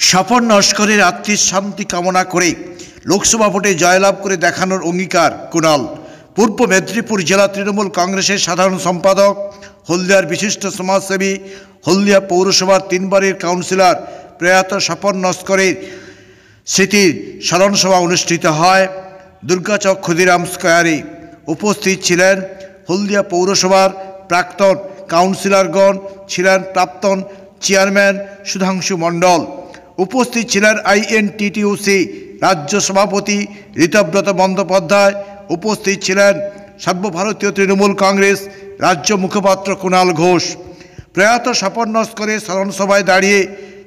স্বপন নস্করের আত্মীর শান্তি কামনা করে লোকসভা ভোটে জয়লাভ করে দেখানোর অঙ্গীকার কুণাল। পূর্ব মেদিনীপুর জেলা তৃণমূল কংগ্রেসের সাধারণ সম্পাদক, হলদিয়ার বিশিষ্ট সমাজসেবী, হলদিয়া পৌরসভার 3 বারের কাউন্সিলর প্রয়াত স্বপন নস্করের স্মৃতির স্মরণসভা অনুষ্ঠিত হয় দুর্গাচক ক্ষুদিরাম স্কয়ারে। উপস্থিত ছিলেন হলদিয়া পৌরসভার প্রাক্তন কাউন্সিলরগণ, ছিলেন প্রাক্তন চেয়ারম্যান সুধাংশু মণ্ডল, উপস্থিত ছিলেন INTTUC রাজ্য সভাপতি ঋতব্রত বন্দ্যোপাধ্যায়, উপস্থিত ছিলেন সর্বভারতীয় তৃণমূল কংগ্রেস রাজ্য মুখপাত্র কুণাল ঘোষ। প্রয়াত স্বপন নস্করের স্মরণসভায় দাঁড়িয়ে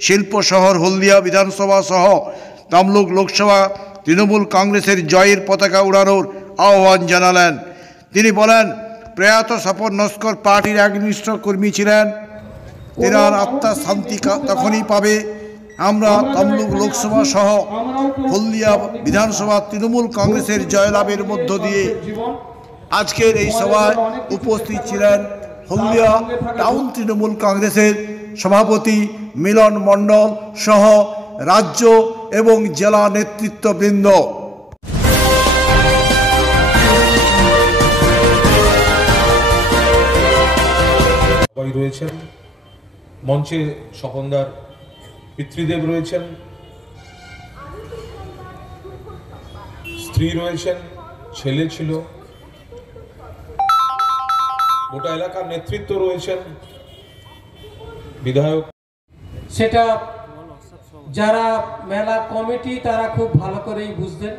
শিল্প শহর হলদিয়া বিধানসভা সহ তমলুক লোকসভা তৃণমূল কংগ্রেসের জয়ের পতাকা উড়ানোর আহ্বান জানালেন। তিনি বলেন, প্রয়াত স্বপন নস্কর পার্টির একনিষ্ঠ কর্মী ছিলেন। তেনার আত্মার শান্তি তখনই পাবে আমরা তমলুক লোকসভা সহ হলদিয়া বিধানসভা তৃণমূল কংগ্রেসের জয়লাভের মধ্য দিয়ে। আজকের এই সভায় উপস্থিত ছিলেন হলদিয়া টাউন তৃণমূল কংগ্রেসের সভাপতি মিলন মণ্ডল সহ রাজ্য এবং জেলা নেতৃত্ববৃন্দ। রয়েছেন মঞ্চে স্বপনদার পিতৃদেব রয়েছেন, স্ত্রী রয়েছেন, ছেলে ছিল, গোটা এলাকার নেতৃত্ব রয়েছেন, বিধায়ক। সেটা যারা মেলা কমিটি তারা খুব ভালো করেই বুঝতেন।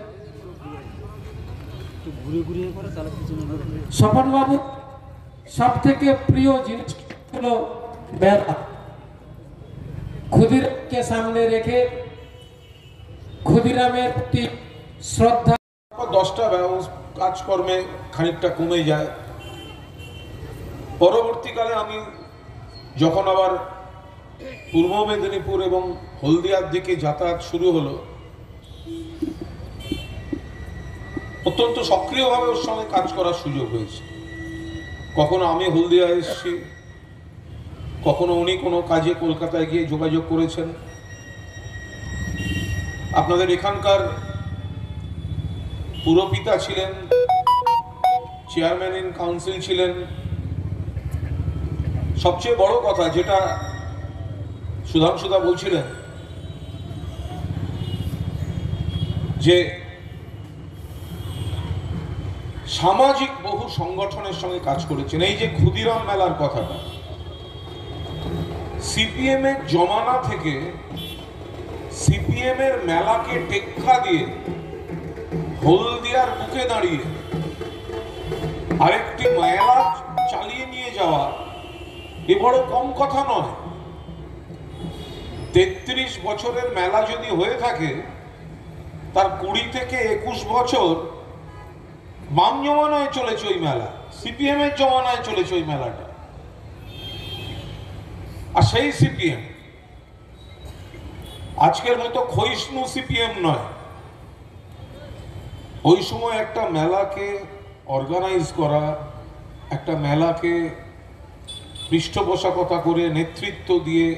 স্বপন বাবু সব থেকে প্রিয় জিনিস হলো মেলা। ক্ষুদিরামকে সামনে রেখে ক্ষুদিরামের প্রতি শ্রদ্ধা। 10টা কাজকর্মে খানিকটা কমে যায়। পরবর্তীকালে আমি যখন আবার পূর্ব মেদিনীপুর এবং হলদিয়ার দিকে যাতায়াত শুরু হলো, অত্যন্ত সক্রিয়ভাবে ওর সঙ্গে কাজ করার সুযোগ হয়েছে। কখনো আমি হলদিয়া এসেছি, কখনো উনি কোনো কাজে কলকাতায় গিয়ে যোগাযোগ করেছেন। আপনাদের এখানকার পুরপিতা ছিলেন, চেয়ারম্যান ইন কাউন্সিল ছিলেন। সবচেয়ে বড় কথা যেটা সুধাংশুদা বলছিলেন, যে সামাজিক বহু সংগঠনের সঙ্গে কাজ করেছেন। এই যে ক্ষুদিরাম মেলার কথাটা, সিপিএম এর জমানা থেকে সিপিএম এর মেলাকে টেক্কা দিয়ে হলদিয়ার বুকে দাঁড়িয়ে আরেকটি মেলা চালিয়ে নিয়ে যাওয়া এ বড় কম কথা নয়। 33 বছরের মেলা যদি হয়ে থাকে, তার 20 থেকে 21 বছর বাম জমানায় চলেছে ওই মেলা, সিপিএম এর জমানায় চলেছে ওই মেলাটা। আর সেই সিপিএম আজকের মতো ক্ষয়িষ্ণু সিপিএম নয়। ওই সময় একটা মেলাকে অর্গানাইজ করা, একটা মেলাকে পৃষ্ঠপোষকতা করে নেতৃত্ব দিয়ে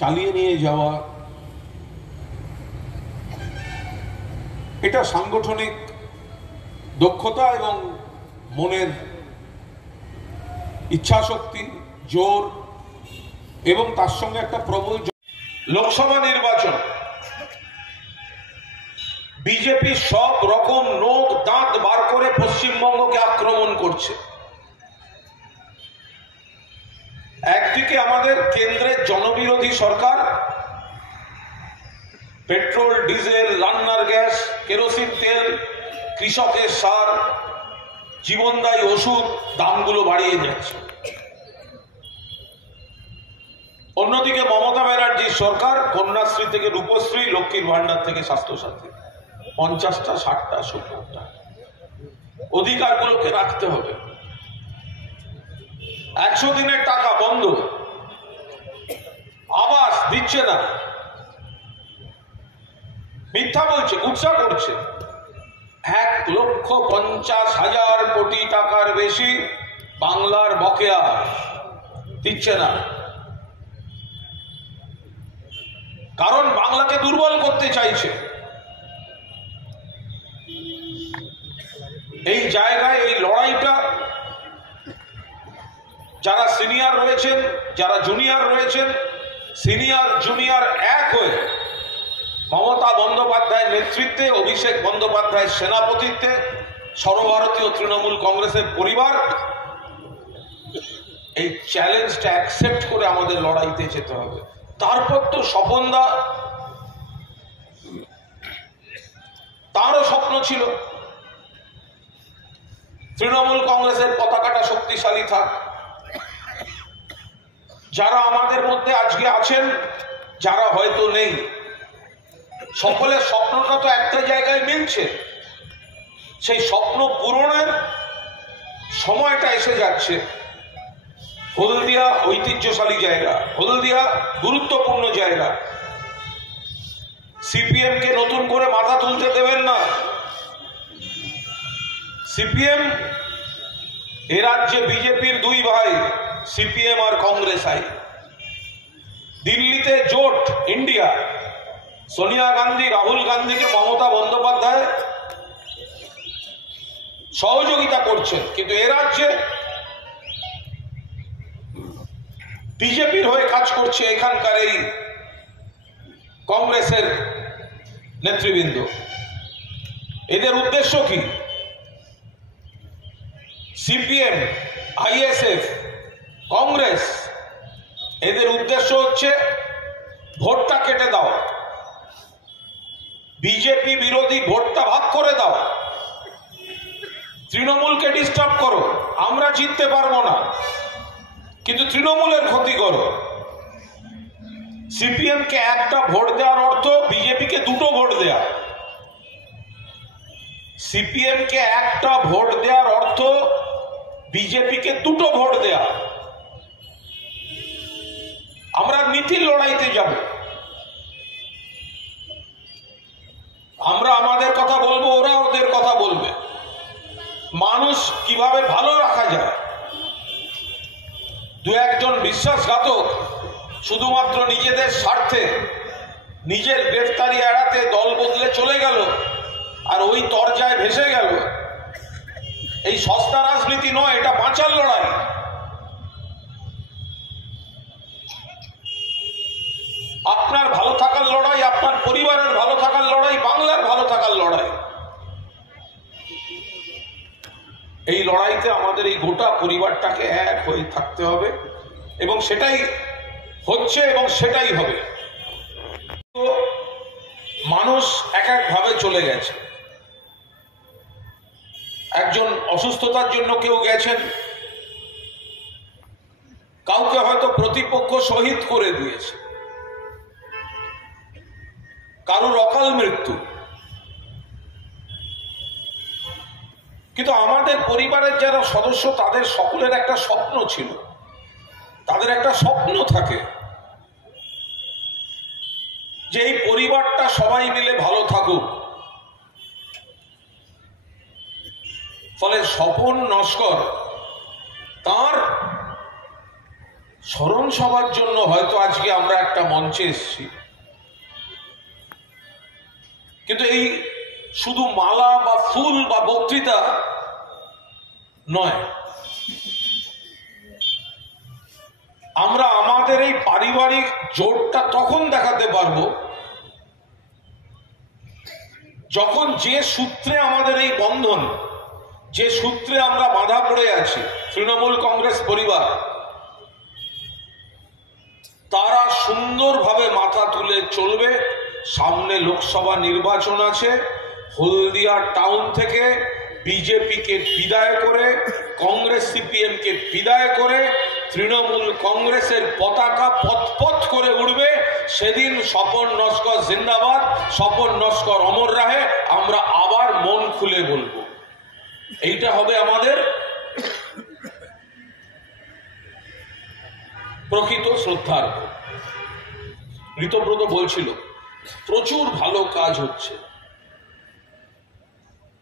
চালিয়ে নিয়ে যাওয়া, এটা সাংগঠনিক দক্ষতা এবং মনের ইচ্ছাশক্তি, জোর এবং তার সঙ্গে একটা প্রবল। লোকসভা নির্বাচন বিজেপি সব রকম নোক দাঁত বার করে পশ্চিমবঙ্গকে আক্রমণ করছে। একদিকে আমাদের কেন্দ্রের জনবিরোধী সরকার পেট্রোল, ডিজেল, রান্নার গ্যাস, কেরোসিন তেল, কৃষকের সার, জীবনদায়ী ওষুধ দামগুলো বাড়িয়ে যাচ্ছে। অন্যদিকে মমতা ব্যানার্জির সরকার কন্যাশ্রী থেকে রূপশ্রী, লক্ষ্মীর ভান্ডার থেকে স্বাস্থ্যসাথী, 50টা, 60টা, 70টা অধিকারগুলোকে রাখতে হবে। 100 দিনের টাকা বন্ধ, আবাস দিচ্ছে না, মিথ্যা বলছে, উৎসাহ করছে। 1,50,000 কোটি টাকার বেশি বাংলার বকেয়া দিচ্ছে না। কারণ বাংলাকে দুর্বল করতে চাইছে। এই জায়গায় এই লড়াইটা যারা সিনিয়র রয়েছেন, যারা জুনিয়র রয়েছেন, সিনিয়র জুনিয়র এক হয়ে মমতা বন্দ্যোপাধ্যায়ের নেতৃত্বে, অভিষেক বন্দ্যোপাধ্যায়ের সেনাপতিত্বে সর্বভারতীয় তৃণমূল কংগ্রেসের পরিবার এই চ্যালেঞ্জটা অ্যাকসেপ্ট করে আমাদের লড়াইতে যেতে হবে। তারপর তো স্বপনদা, তারও স্বপ্ন ছিল তৃণমূল কংগ্রেসের পতাকাটা শক্তিশালী থাক। যারা আমাদের মধ্যে আজকে আছেন, যারা হয়তো নেই, সকলের স্বপ্নটা তো একটা জায়গায় মিলছে। সেই স্বপ্ন পূরণের সময়টা এসে যাচ্ছে। হলদিয়া ঐতিহ্যশালী জায়গা, হলদিয়া গুরুত্বপূর্ণ জায়গা। সিপিএম কে নতুন করে মাথা তুলতে দেবেন না। সিপিএম এ রাজ্যে বিজেপির দুই ভাই, সিপিএম আর কংগ্রেস আই। দিল্লিতে জোট ইন্ডিয়া, সোনিয়া গান্ধী, রাহুল গান্ধীকে মমতা বন্দ্যোপাধ্যায় সহযোগিতা করছেন, কিন্তু এ রাজ্যে বিজেপির হয়ে কাজ করছে এখানকার এই কংগ্রেসের নেতৃবৃন্দ। এদের উদ্দেশ্য কি? সিপিএম, আইএসএফ, কংগ্রেস, এদের উদ্দেশ্য হচ্ছে ভোটটা কেটে দাও, বিজেপি বিরোধী ভোটটা ভাগ করে দাও, তৃণমূলকে ডিস্টার্ব করো, আমরা জিততে পারবো না কিন্তু তৃণমূলের ক্ষতি করো। সিপিএম কে একটা ভোট দেওয়ার অর্থ বিজেপিকে দুটো ভোট দেয়া। সিপিএম কে একটা ভোট দেওয়ার অর্থ বিজেপিকে দুটো ভোট দেয়া। আমরা নীতির লড়াইতে যাব। আমরা আমাদের কথা বলবো, ওরা ওদের কথা বলবে। মানুষ কিভাবে ভালো রাখা যায়। দু একজন বিশ্বাসঘাতক শুধুমাত্র নিজেদের স্বার্থে, নিজের গ্রেফতারি এড়াতে দল বদলে চলে গেল আর ওই তরজায় ভেসে গেল। এই সস্তা রাজনীতি নয়, এটা বাঁচার লড়াই। আপনার ভালো থাকার লড়াই, আপনার পরিবারের ভালো থাকার লড়াই, বাংলার ভালো থাকার লড়াই। এই লড়াইতে আমাদের এই গোটা পরিবারটাকে এক হয়ে থাকতে হবে এবং সেটাই হচ্ছে এবং সেটাই হবে। তো মানুষ এক এক ভাবে চলে গেছে। একজন অসুস্থতার জন্য কেউ গেছেন, কাউকে হয়তো প্রতিপক্ষ শহীদ করে দিয়েছে, কারোর অকাল মৃত্যু। কিন্তু আমাদের পরিবারের যারা সদস্য, তাদের সকলের একটা স্বপ্ন ছিল, তাদের একটা স্বপ্ন থাকে যে এই পরিবারটা সবাই মিলে ভালো থাকুক। ফলে স্বপন নস্কর তার স্মরণ সভার জন্য হয়তো আজকে আমরা একটা মঞ্চে এসেছি। কিন্তু এই শুধু মালা বা ফুল বা বক্তৃতা নয়, আমরা আমাদের এই পারিবারিক জোটটা তখন দেখাতে পারবো যখন যে সূত্রে আমাদের এই বন্ধন, যে সূত্রে আমরা বাঁধা পড়ে আছি, তৃণমূল কংগ্রেস পরিবার, তারা সুন্দরভাবে মাথা তুলে চলবে। সামনে লোকসভা নির্বাচন আছে। হলদিয়া টাউন থেকে বিজেপিকে বিদায় করে, কংগ্রেস সিপিএম কে বিদায় করে তৃণমূল কংগ্রেসের পতাকা পথ করে উঠবে। সেদিন স্বপন নস্কর জিন্দাবাদ, স্বপন নস্কর অমর রাহে, আমরা আবার মন খুলে বলবো। এইটা হবে আমাদের প্রকৃত শ্রদ্ধার। ঋতব্রত বলছিল প্রচুর ভালো কাজ হচ্ছে।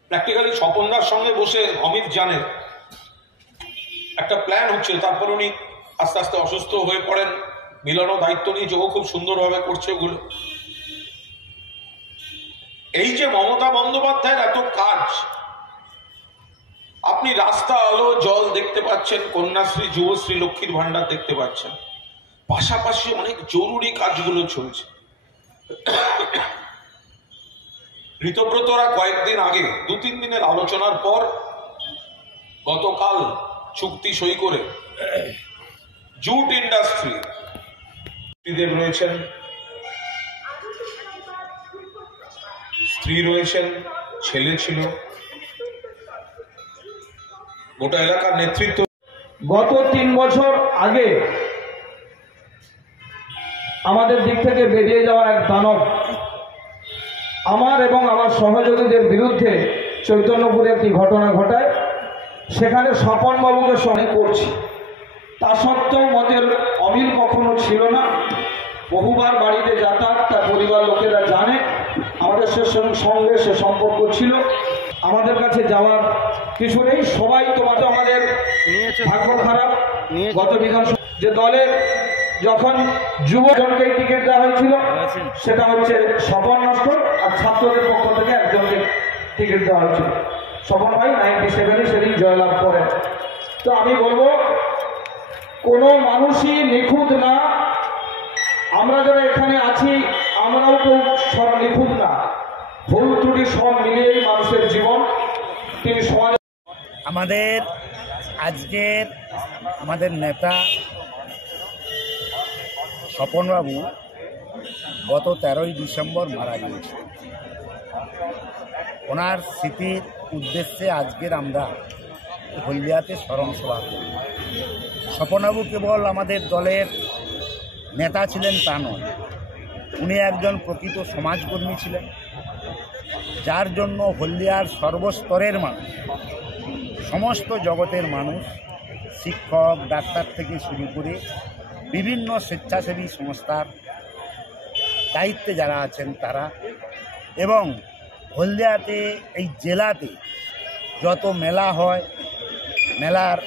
প্র্যাকটিক্যালি স্বপনদার সঙ্গে বসে অমিত জানে একটা প্ল্যান হচ্ছে, তারপর উনি আস্তে আস্তে অসুস্থ হয়ে পড়েন, মিলনও দায়িত্ব নিয়েছে, ও খুব সুন্দরভাবে করছে ওগুলো। এই যে মমতা বন্দ্যোপাধ্যায়ের এত কাজ, আপনি রাস্তা, আলো, জল দেখতে পাচ্ছেন, কন্যাশ্রী, যুবশ্রী, লক্ষ্মীর ভান্ডার দেখতে পাচ্ছেন, পাশাপাশি অনেক জরুরি কাজগুলো চলছে। ঋতব্রতরা কয়েকদিন আগে 2-3 দিনের আলোচনার পর গতকাল চুক্তি সই করে জুট ইন্ডাস্ট্রি রয়েছেন, স্ত্রী রয়েছেন, ছেলে ছিল, গোটা এলাকার নেতৃত্ব। গত 3 বছর আগে আমাদের দিক থেকে বেরিয়ে যাওয়া এক দানব আমার এবং আমার সহযোগীদের বিরুদ্ধে চৈতন্যপুরে একটি ঘটনা ঘটায়। সেখানে স্বপনবাবুকে সঙ্গে করছি, তা সত্ত্বেও মতের অমিল কখনো ছিল না। বহুবার বাড়িতে যাতায়াত, তার পরিবার লোকেরা জানে আমাদের সঙ্গে সে সম্পর্ক ছিল। আমাদের কাছে যাওয়ার কিছু নেই, সবাই তোমাদের আমাদের ভাগ্য খারাপ। গত বিধানসভা যে দলের যখন যুবজনকে টিকিট দেওয়া হয়েছিল সেটা হচ্ছে স্বপন নস্কর, আর ছাত্রদের পক্ষ থেকে একজনকে টিকিট দেওয়া হয়েছিল। স্বপন ভাই 97-এ সেদিন জয়লাভ করেন। তো আমি বলবো কোনো মানুষই নিখুঁত না, আমরা যারা এখানে আছি আমরাও কেউ সব নিখুঁত না, ভুল ত্রুটি সব মিলিয়েই মানুষের জীবন। তিনি সমাজ আমাদের নেতা স্বপনবাবু গত 13ই ডিসেম্বর মারা গিয়েছে। ওনার স্মৃতির উদ্দেশ্যে আজকের আমরা হলদিয়াতে স্মরণ সভা করি। স্বপনবাবু কেবল আমাদের দলের নেতা ছিলেন তা নয়, উনি একজন প্রকৃত সমাজকর্মী ছিলেন, যার জন্য হলদিয়ার সর্বস্তরের মানুষ, সমস্ত জগতের মানুষ, শিক্ষক, ডাক্তার থেকে শুরু করে বিভিন্ন স্বেচ্ছাসেবী সংস্থার দায়িত্বে যারা আছেন তারা, এবং হলদিয়াতে এই জেলাতে যত মেলা হয়, মেলার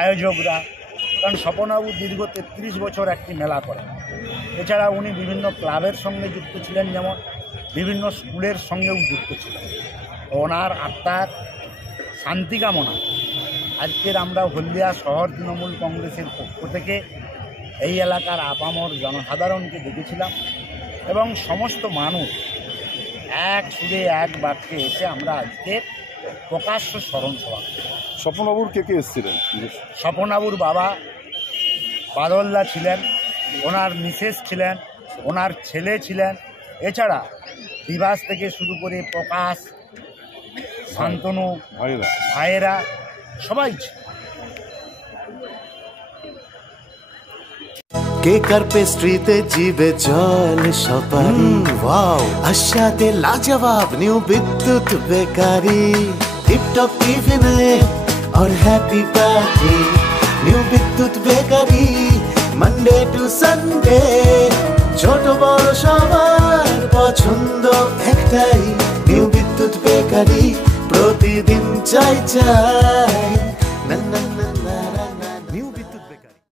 আয়োজকরা, কারণ স্বপনবাবু দীর্ঘ 33 বছর একটি মেলা করেন। এছাড়া উনি বিভিন্ন ক্লাবের সঙ্গে যুক্ত ছিলেন, যেমন বিভিন্ন স্কুলের সঙ্গেও যুক্ত ছিলেন। ওনার আত্মার শান্তি কামনা আজকের আমরা হলদিয়া শহর তৃণমূল কংগ্রেসের পক্ষ থেকে এই এলাকার আপামর জনসাধারণকে ডেকেছিলাম, এবং সমস্ত মানুষ এক সুরে এক বাক্যে এসে আমরা আজকে প্রকাশ্য স্মরণ সভা। স্বপনবাবুর কে এসেছিলেন? স্বপনবাবুর বাবা বাদলদা ছিলেন, ওনার মিসেস ছিলেন, ওনার ছেলে ছিলেন, এছাড়া বিভাস থেকে শুরু করে প্রকাশ, শান্তনু, ভাইয়েরা সবাই ছিল। কেকার পেস্ট্রিতে জিবে জল সপারি, ওয়াও আশাতে লাজবাব নিউ বিদ্যুৎ বেকারি, টিপটপ টিফিনে और हैप्पी पार्टी নিউ বিদ্যুৎ বেকারি, মানডে টু সানডে ছোট বড় সবার পছন্দ একটাই, নিউ বিদ্যুৎ বেকারি প্রতিদিন চাই চাই।